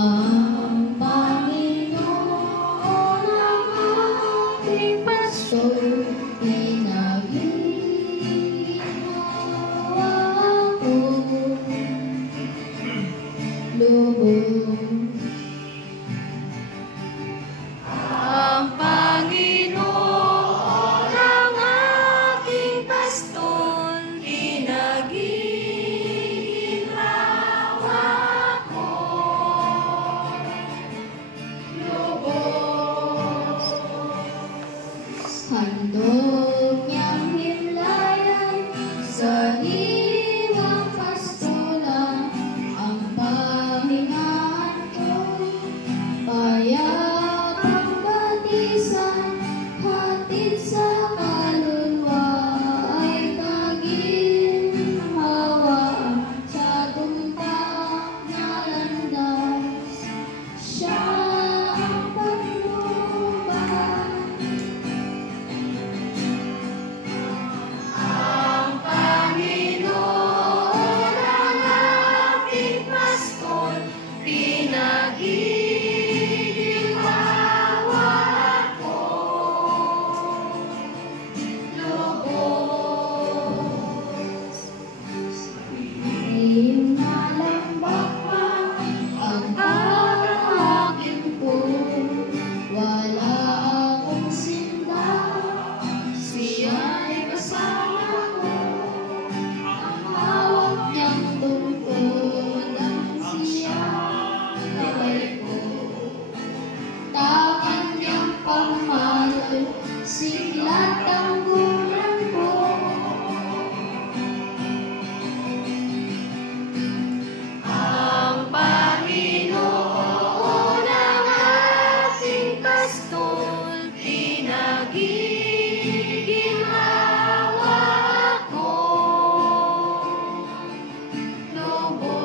Ang Panginoon ang aking pastor, pinag-iingawa ako, lubos. Ang Panginoon ang aking pastor, pinag-iingawa ako, lubos. Handog niyang himlayan sa iwang pastulan ang pahingahan ko, payag ang batisan, hatid sa kaluluwa ay kaginhawa sa tuntak na landas. Siya ang patnubay. Ang Panginoon ang aking pastor, pinag-iingawa ako, lubos. Inalambak pa ang aking puso, wala akong sinta, siya'y kasama ko. Ang hawak niyang tungkod ang siyang gabay ko. Takan niyang pamaloy, siglat ang gulang ko. Ang Panginoon ang aking pastor, pinag-iingawa ako, lubos.